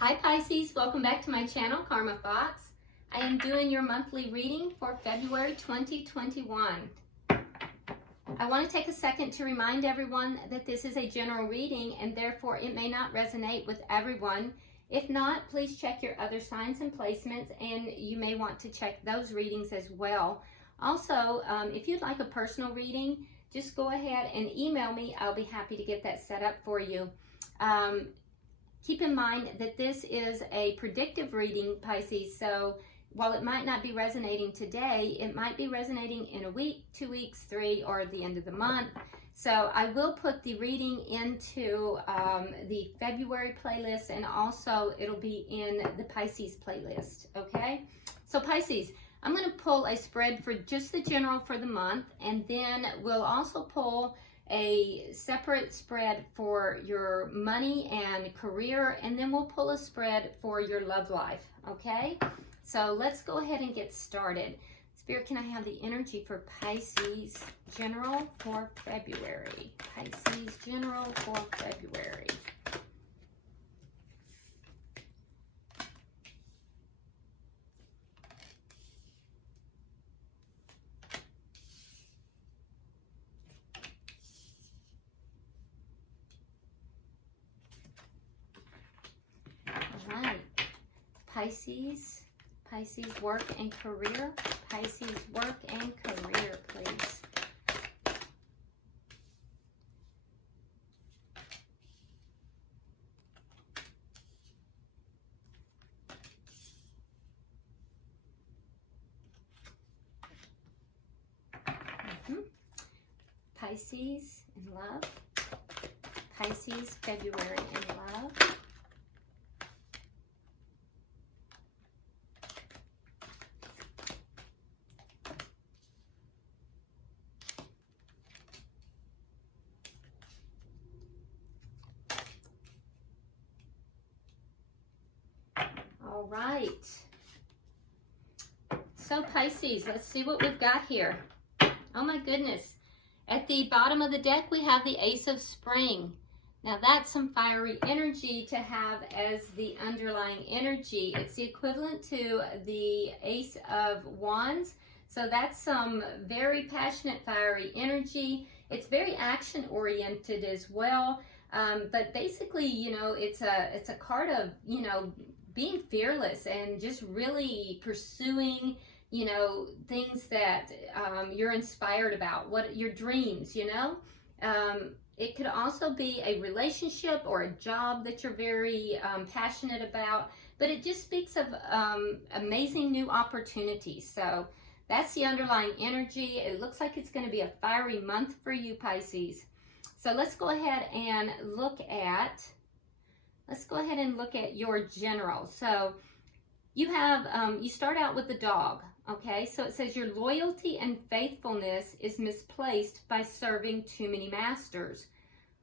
Hi Pisces, welcome back to my channel, Karma Fox. I am doing your monthly reading for February 2021. I want to take a second to remind everyone that this is a general reading and therefore it may not resonate with everyone. If not, please check your other signs and placements, and you may want to check those readings as well. Also, if you'd like a personal reading, just go ahead and email me. I'll be happy to get that set up for you. Keep in mind that this is a predictive reading, Pisces, so while it might not be resonating today, it might be resonating in a week, 2 weeks, 3, or at the end of the month. So I will put the reading into the February playlist, and also it'll be in the Pisces playlist, okay? So Pisces, I'm going to pull a spread for just the general for the month, and then we'll also pull a separate spread for your money and career, and then we'll pull a spread for your love life, okay? So let's go ahead and get started. Spirit, can I have the energy for Pisces general for February? Pisces general for February. Pisces, work and career. Pisces, work and career, please. Pisces in love. Pisces, February in love. All right, so Pisces, let's see what we've got here. Oh my goodness, at the bottom of the deck we have the Ace of Spring. Now that's some fiery energy to have as the underlying energy. It's the equivalent to the Ace of Wands, so that's some very passionate fiery energy. It's very action oriented as well, but basically, you know, it's a card of, you know, being fearless and just really pursuing, you know, things that you're inspired about, what your dreams, you know. It could also be a relationship or a job that you're very passionate about, but it just speaks of amazing new opportunities. So that's the underlying energy. It looks like it's going to be a fiery month for you, Pisces. So let's go ahead and look at your general. So you have, you start out with the dog, okay? So it says your loyalty and faithfulness is misplaced by serving too many masters.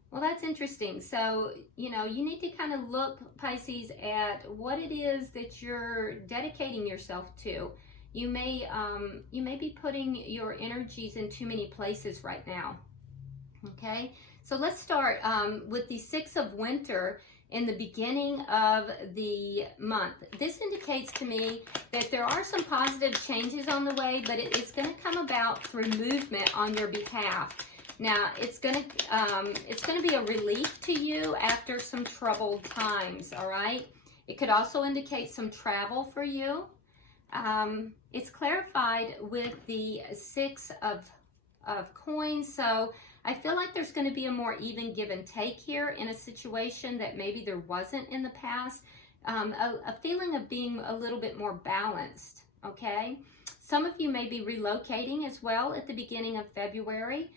Well, that's interesting. So, you know, you need to kind of look, Pisces, at what it is that you're dedicating yourself to. You may be putting your energies in too many places right now, okay? So let's start with the Six of Winter in the beginning of the month. This indicates to me that there are some positive changes on the way, but it's going to come about through movement on your behalf. Now, it's going to be a relief to you after some troubled times, all right? It could also indicate some travel for you. It's clarified with the Six of Coins, so I feel like there's going to be a more even give and take here in a situation that maybe there wasn't in the past. A feeling of being a little bit more balanced, okay? Some of you may be relocating as well at the beginning of February.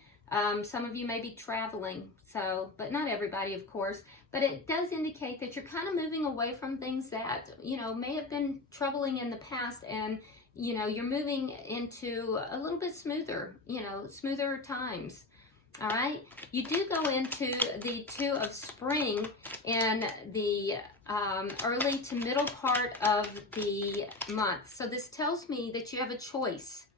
Some of you may be traveling, so, but not everybody, of course. But it does indicate that you're kind of moving away from things that, you know, may have been troubling in the past, and, you know, you're moving into a little bit smoother, you know, smoother times. All right, you do go into the Two of Spring in the early to middle part of the month. So this tells me that you have a choice.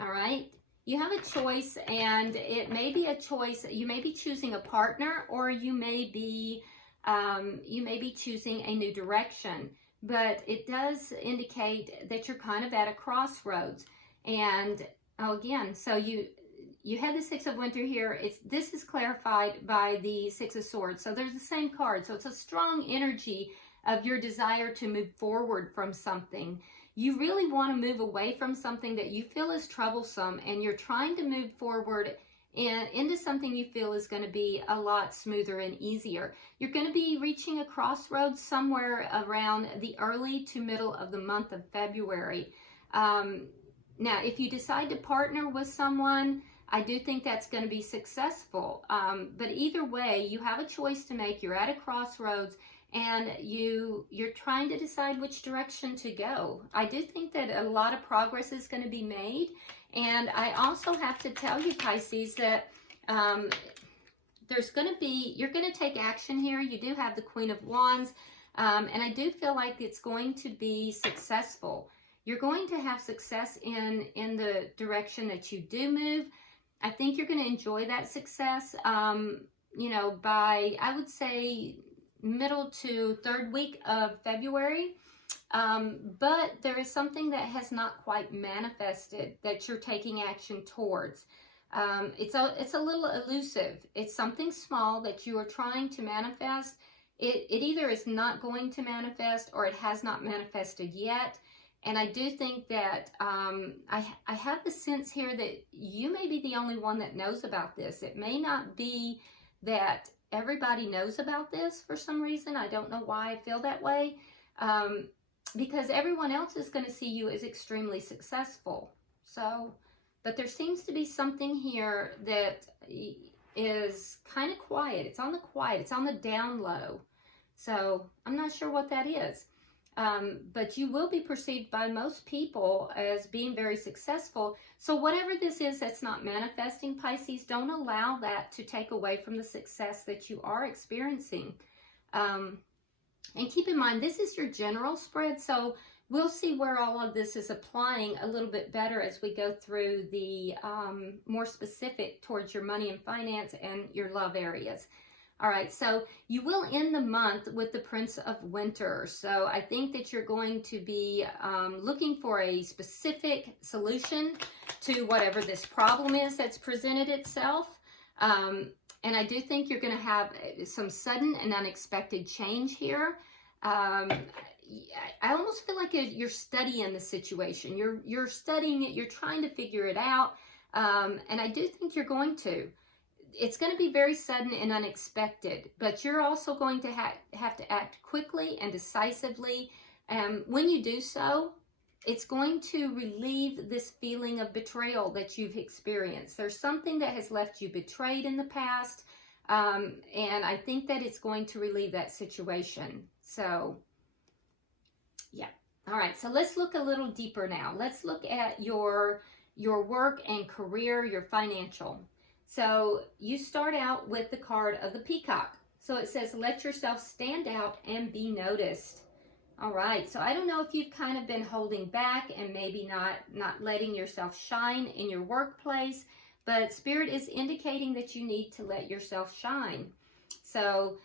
All right, you have a choice, and it may be a choice. You may be choosing a partner, or you may be You may be choosing a new direction, but it does indicate that you're kind of at a crossroads. And again, so you have the Six of Winter here. This is clarified by the Six of Swords. So there's the same card. So it's a strong energy of your desire to move forward from something. You really want to move away from something that you feel is troublesome, and you're trying to move forward and into something you feel is going to be a lot smoother and easier. You're going to be reaching a crossroads somewhere around the early to middle of the month of February. Now, if you decide to partner with someone, I do think that's going to be successful. But either way, you have a choice to make. You're at a crossroads, and you're trying to decide which direction to go. I do think that a lot of progress is going to be made. And I also have to tell you, Pisces, that you're going to take action here. You do have the Queen of Wands, and I do feel like it's going to be successful. You're going to have success in the direction that you do move. I think you're going to enjoy that success, by, I would say, middle to third week of February. But there is something that has not quite manifested that you're taking action towards. It's a little elusive. It's something small that you are trying to manifest. It either is not going to manifest, or it has not manifested yet. And I do think that I have the sense here that you may be the only one that knows about this. It may not be that everybody knows about this for some reason. I don't know why I feel that way. Because everyone else is going to see you as extremely successful. So, but there seems to be something here that is kind of quiet. It's on the quiet. It's on the down low. So I'm not sure what that is. But you will be perceived by most people as being very successful. So whatever this is that's not manifesting, Pisces, don't allow that to take away from the success that you are experiencing. And keep in mind, this is your general spread, so we'll see where all of this is applying a little bit better as we go through the more specific towards your money and finance and your love areas. All right, so you will end the month with the Prince of Winter. So I think that you're going to be looking for a specific solution to whatever this problem is that's presented itself. And I do think you're going to have some sudden and unexpected change here. I almost feel like you're studying the situation. You're studying it. You're trying to figure it out. And I do think you're going to. It's going to be very sudden and unexpected. But you're also going to have to act quickly and decisively. When you do so, it's going to relieve this feeling of betrayal that you've experienced. There's something that has left you betrayed in the past, and I think that it's going to relieve that situation. So, yeah. All right, so let's look a little deeper now. Let's look at your work and career, your financial. So you start out with the card of the Peacock. So it says, let yourself stand out and be noticed. All right, so I don't know if you've kind of been holding back and maybe not letting yourself shine in your workplace, but Spirit is indicating that you need to let yourself shine. So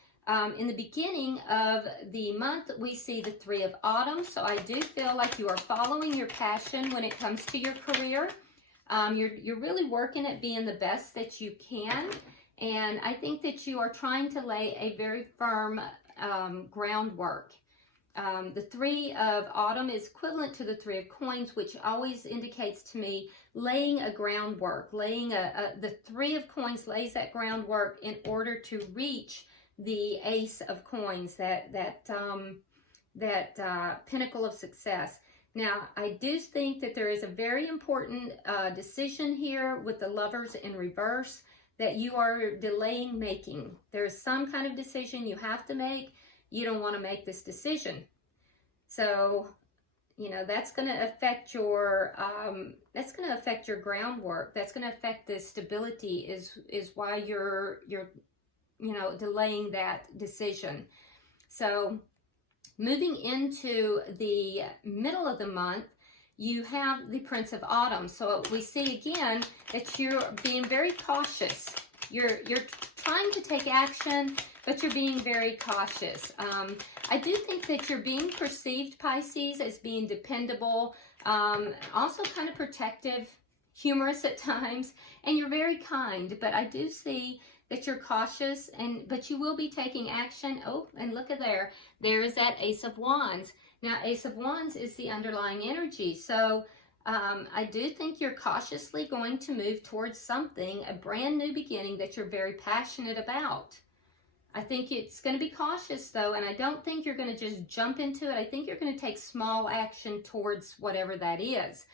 in the beginning of the month, we see the Three of Autumn. So I do feel like you are following your passion when it comes to your career. You're really working at being the best that you can. And I think that you are trying to lay a very firm groundwork. The Three of Autumn is equivalent to the Three of Coins, which always indicates to me laying a groundwork. The Three of Coins lays that groundwork in order to reach the Ace of Coins, that pinnacle of success. Now, I do think that there is a very important decision here with the Lovers in reverse that you are delaying making. There's some kind of decision you have to make. You don't want to make this decision. So, that's going to affect your groundwork. That's going to affect the stability is why you're delaying that decision. So, moving into the middle of the month, you have the Prince of Autumn. So we see again that you're being very cautious. You're trying to take action, but you're being very cautious. I do think that you're being perceived, Pisces, as being dependable, also kind of protective, humorous at times, and you're very kind, but I do see that you're cautious, but you will be taking action. Oh, and look at there. There is that Ace of Wands. Now, Ace of Wands is the underlying energy. So I do think you're cautiously going to move towards something, a brand new beginning that you're very passionate about. I think it's going to be cautious, though, and I don't think you're going to just jump into it. I think you're going to take small action towards whatever that is.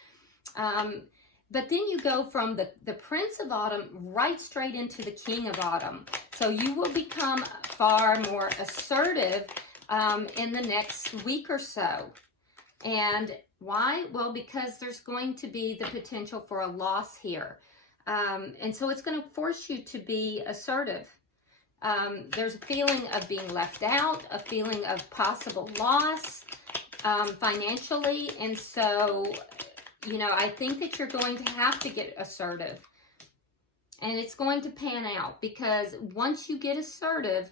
But then you go from the Prince of Autumn right straight into the King of Autumn. So you will become far more assertive in the next week or so. And why? Well, because there's going to be the potential for a loss here. And so it's going to force you to be assertive. There's a feeling of being left out, a feeling of possible loss financially. And so, you know, I think that you're going to have to get assertive. And it's going to pan out, because once you get assertive,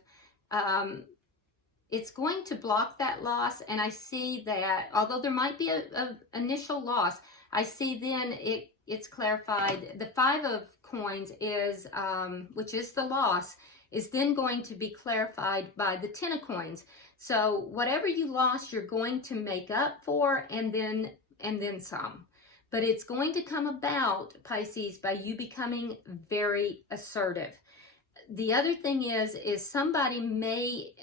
it's going to block that loss. And I see that, although there might be a initial loss, I see then it's clarified. The Five of Coins is, which is the loss, is then going to be clarified by the Ten of Coins. So whatever you lost, you're going to make up for, and then some. But it's going to come about, Pisces, by you becoming very assertive. The other thing is somebody may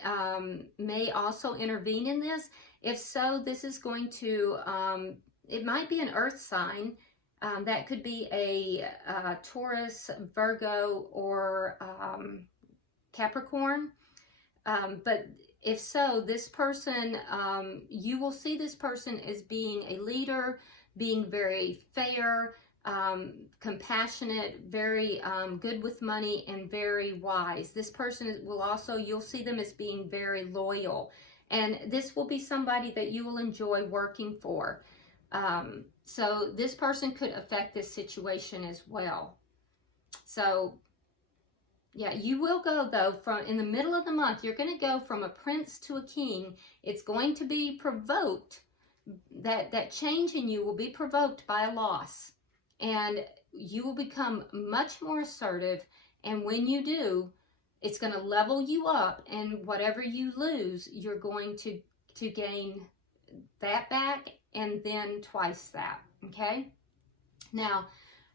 also intervene in this. If so, this is going to, it might be an earth sign. That could be a Taurus, Virgo, or Capricorn. But if so, this person, you will see this person as being a leader, being very fair, compassionate, very good with money, and very wise. This person will also, you'll see them as being very loyal. And this will be somebody that you will enjoy working for. So this person could affect this situation as well. So yeah, you will go, though, from in the middle of the month, you're going to go from a prince to a king. It's going to be provoked. That change in you will be provoked by a loss, and you will become much more assertive. And when you do, it's going to level you up, and whatever you lose, you're going to gain that back, and then twice that. Okay. Now,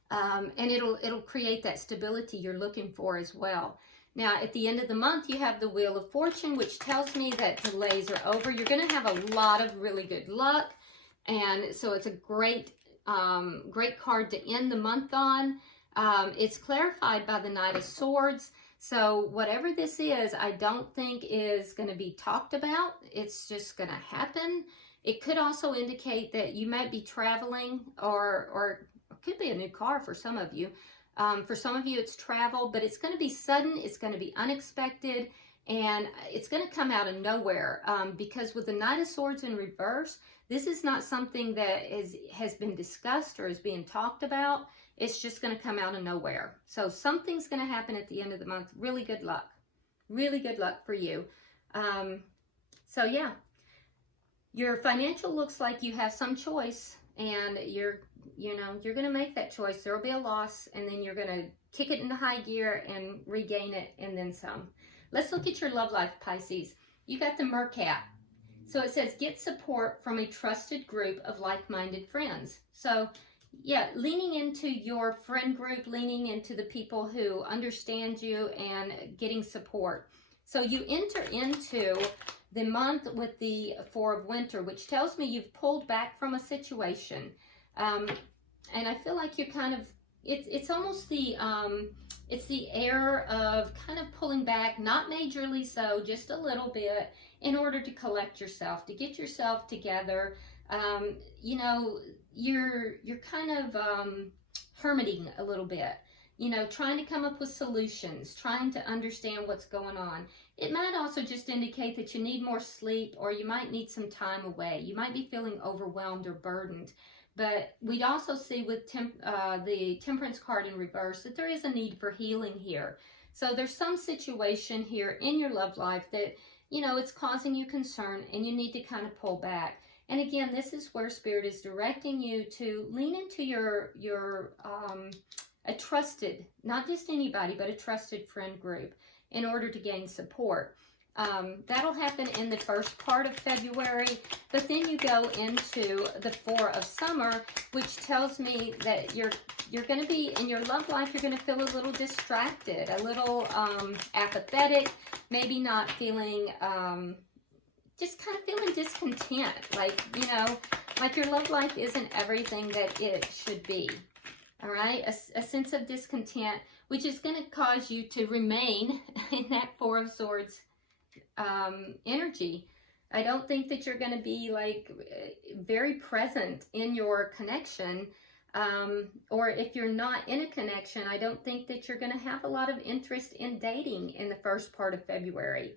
and it'll create that stability you're looking for as well. Now, at the end of the month, you have the Wheel of Fortune, which tells me that delays are over. You're going to have a lot of really good luck. And so it's a great card to end the month on. It's clarified by the Knight of Swords. So whatever this is, I don't think is going to be talked about. It's just going to happen. It could also indicate that you might be traveling, or it could be a new car for some of you. For some of you, it's travel, but it's going to be sudden, it's going to be unexpected, and it's going to come out of nowhere. Because with the Knight of Swords in reverse, this is not something that has been discussed or is being talked about. It's just going to come out of nowhere. So something's going to happen at the end of the month. Really good luck. Really good luck for you. So yeah, your financial looks like you have some choice, and you're going to make that choice. There will be a loss, and then you're going to kick it into high gear and regain it, and then some. Let's look at your love life, Pisces. You got the Mercat. So it says, get support from a trusted group of like-minded friends. So yeah, leaning into your friend group, leaning into the people who understand you, and getting support. So you enter into the month with the Four of Winter, which tells me you've pulled back from a situation. And I feel like you're kind of, it's almost it's the air of kind of pulling back, not majorly so, just a little bit, in order to collect yourself, to get yourself together. You know, you're kind of hermiting a little bit, you know, trying to come up with solutions, trying to understand what's going on. It might also just indicate that you need more sleep, or you might need some time away. You might be feeling overwhelmed or burdened. But we'd also see with the Temperance card in reverse that there is a need for healing here. So there's some situation here in your love life that, you know, it's causing you concern and you need to kind of pull back. And again, this is where Spirit is directing you to lean into a trusted, not just anybody, but a trusted friend group in order to gain support. That'll happen in the first part of February, but then you go into the 4 of summer, which tells me that you're going to be, in your love life, you're going to feel a little distracted, a little apathetic, maybe not feeling, just kind of feeling discontent, like, you know, like your love life isn't everything that it should be. All right, a sense of discontent, which is going to cause you to remain in that 4 of Swords energy. I don't think that you're going to be like very present in your connection, or if you're not in a connection, I don't think that you're going to have a lot of interest in dating in the first part of February.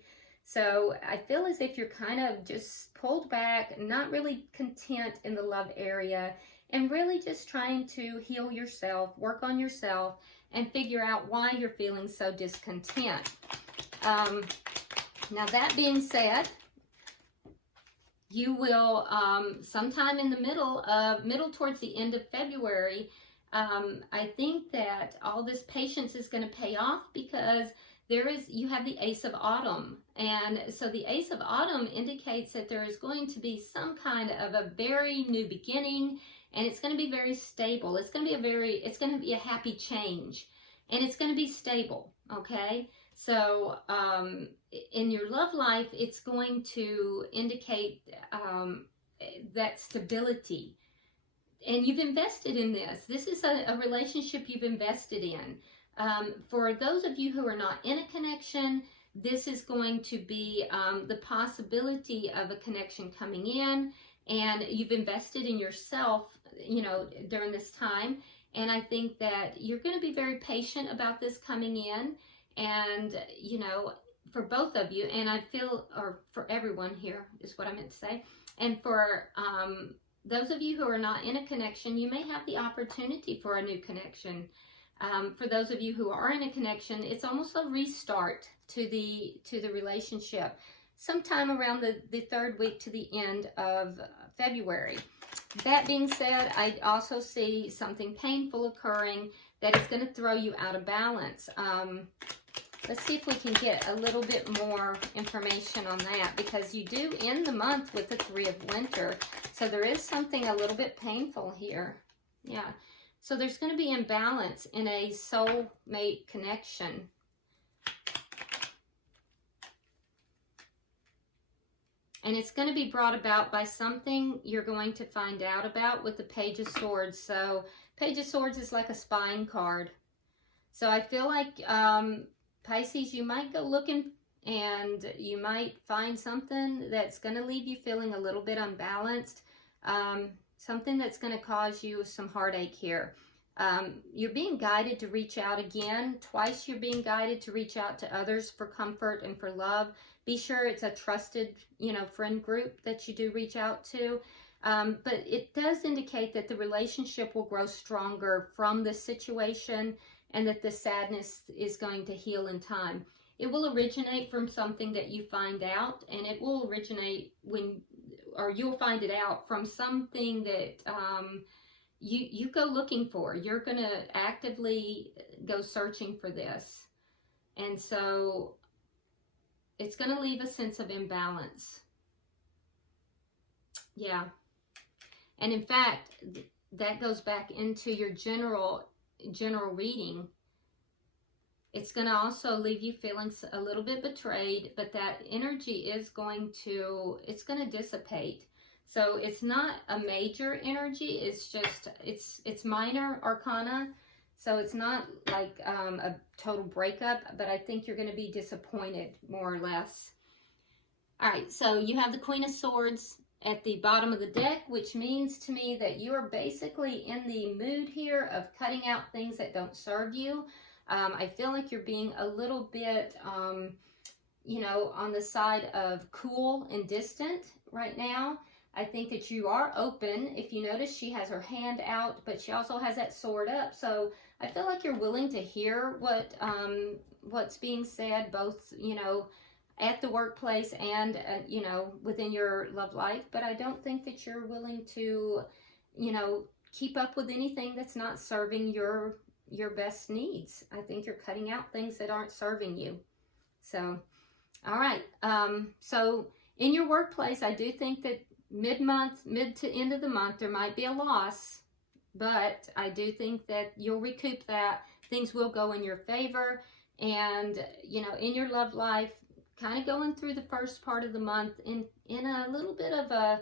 So I feel as if you're kind of just pulled back, not really content in the love area, and really just trying to heal yourself, work on yourself, and figure out why you're feeling so discontent. Now, that being said, you will, sometime in the middle towards the end of February, I think that all this patience is going to pay off, because you have the Ace of Autumn. And so the Ace of Autumn indicates that there is going to be some kind of a very new beginning, and it's going to be very stable. It's going to be a happy change, and it's going to be stable, okay? So in your love life, it's going to indicate that stability. And you've invested in this. This is a relationship you've invested in. For those of you who are not in a connection, this is going to be the possibility of a connection coming in, and you've invested in yourself, you know, during this time. And I think that you're going to be very patient about this coming in. And, you know, for both of you, and I feel, or for everyone here is what I meant to say. And for those of you who are not in a connection, you may have the opportunity for a new connection. For those of you who are in a connection, it's almost a restart to the relationship, sometime around the 3rd week to the end of February. That being said, I also see something painful occurring that is going to throw you out of balance. Let's see if we can get a little bit more information on that, because you do end the month with the 3 of Winter. So there is something a little bit painful here. Yeah. So there's going to be imbalance in a soulmate connection. And it's going to be brought about by something you're going to find out about with the Page of Swords. So Page of Swords is like a spying card. So I feel like Pisces, you might go looking and you might find something that's going to leave you feeling a little bit unbalanced. Something that's going to cause you some heartache here. You're being guided to reach out again. Twice you're being guided to reach out to others for comfort and for love. Be sure it's a trusted, you know, friend group that you do reach out to. But it does indicate that the relationship will grow stronger from this situation, and that the sadness is going to heal in time. It will originate from something that you find out, and it will originate you'll find it out from something that you go looking for. You're going to actively go searching for this. And so it's going to leave a sense of imbalance. Yeah. And in fact, that goes back into your general reading. It's going to also leave you feeling a little bit betrayed, but that energy is going to dissipate. So it's not a major energy, it's just, it's minor arcana. So it's not like a total breakup, but I think you're going to be disappointed, more or less. All right, so you have the Queen of Swords at the bottom of the deck, which means to me that you are basically in the mood here of cutting out things that don't serve you. I feel like you're being a little bit, you know, on the side of cool and distant right now. I think that you are open. If you notice, she has her hand out, but she also has that sword up. So I feel like you're willing to hear what's being said, both, you know, at the workplace and, you know, within your love life. But I don't think that you're willing to, you know, keep up with anything that's not serving your best needs. I think you're cutting out things that aren't serving you. So, all right. So in your workplace, I do think that mid to end of the month, there might be a loss, but I do think that you'll recoup that. Things will go in your favor. And, you know, in your love life, kind of going through the first part of the month in a little bit of a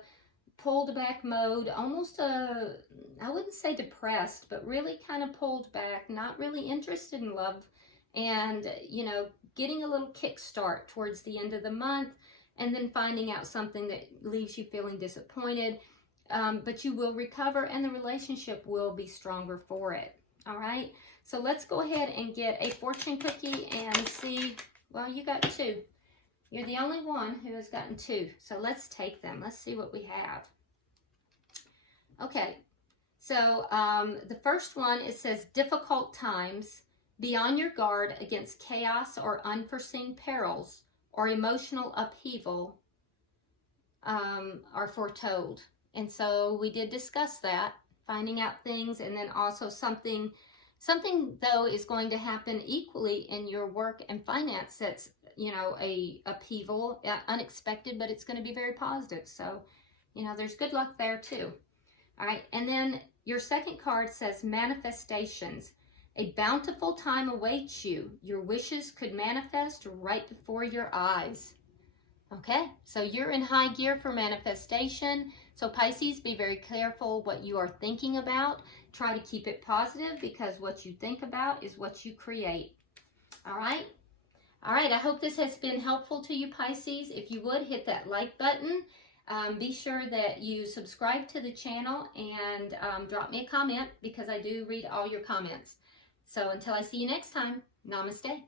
pulled back mode, almost I wouldn't say depressed, but really kind of pulled back, not really interested in love, and, you know, getting a little kickstart towards the end of the month, and then finding out something that leaves you feeling disappointed, but you will recover, and the relationship will be stronger for it. All right, so let's go ahead and get a fortune cookie and see. Well, you got 2. You're the only one who has gotten 2, so let's take them. Let's see what we have. Okay, so the first one, it says difficult times. Be on your guard against chaos or unforeseen perils, or emotional upheaval are foretold. And so we did discuss that, finding out things, and then also something though is going to happen equally in your work and finance that's, you know, a upheaval, unexpected, but it's going to be very positive. So, you know, there's good luck there too. All right, and then your second card says manifestations. A bountiful time awaits you. Your wishes could manifest right before your eyes. Okay, so you're in high gear for manifestation. So Pisces, be very careful what you are thinking about. Try to keep it positive, because what you think about is what you create. All right? All right, I hope this has been helpful to you, Pisces. If you would, hit that like button. Be sure that you subscribe to the channel and drop me a comment, because I do read all your comments. So until I see you next time, namaste.